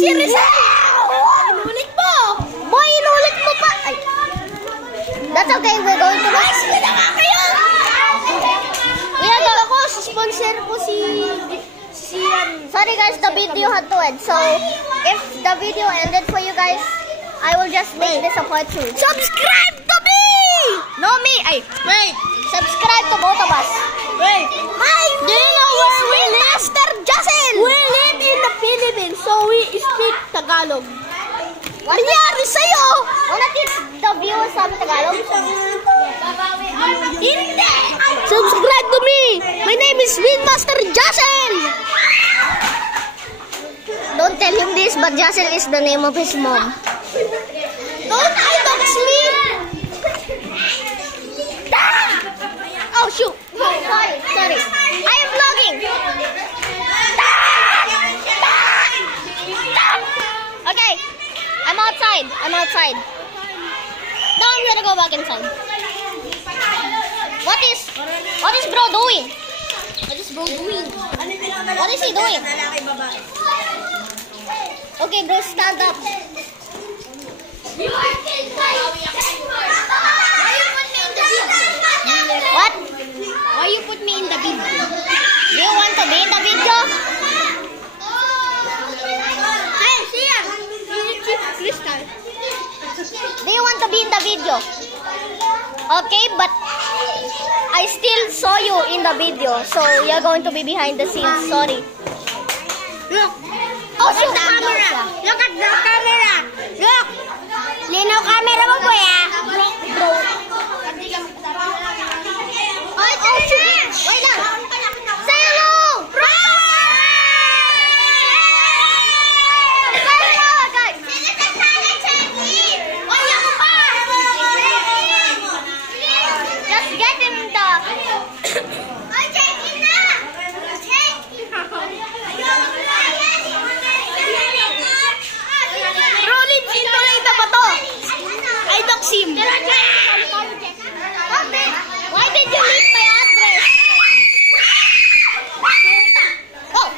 si Rizal! Inulit mo! Boy, inulit mo pa! Ay. That's okay, we're going to... Guys, wala nga kayo! Yan, ako, sponsor ko si... Sorry guys, the video had to end. So, if the video ended for you guys, I will just make this a part 2. Subscribe to me! No, me! Ay, wait! Subscribe to both of us. Wait! Hi! Do you know where we live? Master Jason! We live in the Philippines, so we speak Tagalog. What nangyari sa'yo? Wanna teach the viewers some Tagalog? Hindi! Subscribe to me! My name is Master Jason! Don't tell him this, but Jason is the name of his mom. Don't dox me! Oh shoot! Oh, sorry. I am vlogging! Okay, I'm outside. Now I'm gonna go back inside. What is bro doing? What is he doing? Okay, bro, stand up. What? Why you put me in the video? Do you want to be in the video? Hey, Sia! Crystal. Do you want to be in the video? Okay, but I still saw you in the video, so you're going to be behind the scenes. Sorry. Look. Oh, the camera. Look at the camera. Look. Linaw camera mo, boy, ah. Bro. Oh, shoot. Wait lang. Say hello. Bro. Say hello, guys. Just get him the... I don't see him. Why did you leave my address? Oh!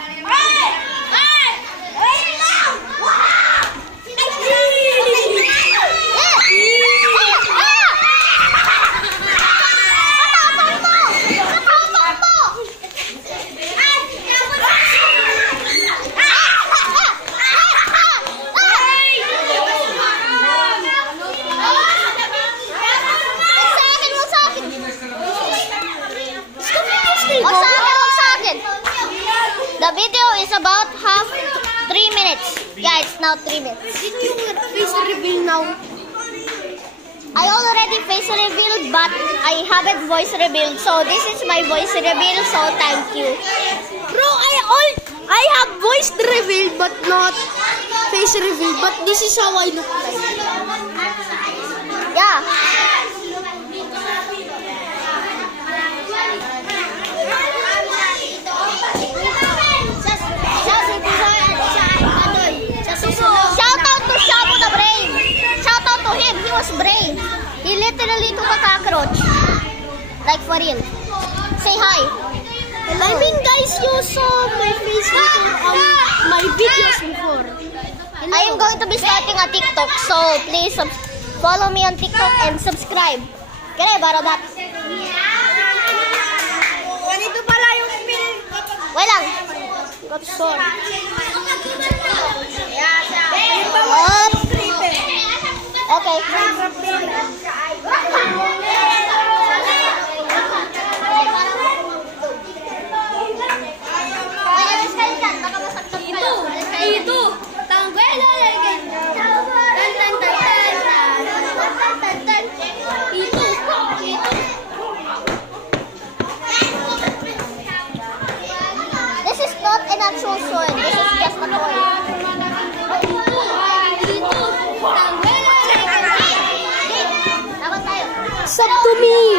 The video is about 3 minutes. Yeah, it's now 3 minutes. Did you face reveal now? I already face revealed, but I haven't voice revealed. So this is my voice reveal. So thank you, bro. I have voice revealed, but not face revealed. But this is how I look like. Yeah. Brain. He literally took a cockroach. Like for real. Say hi. Hello. I mean guys, you saw my face before my videos before. Hello. I am going to be starting a TikTok, so please follow me on TikTok and subscribe. Can I borrow that? Ganito pala yung film. Wait lang. Got sorry. Okay. Ito. Tanggwelo lagi. This is not an actual sword. This is just a toy. Sub to me.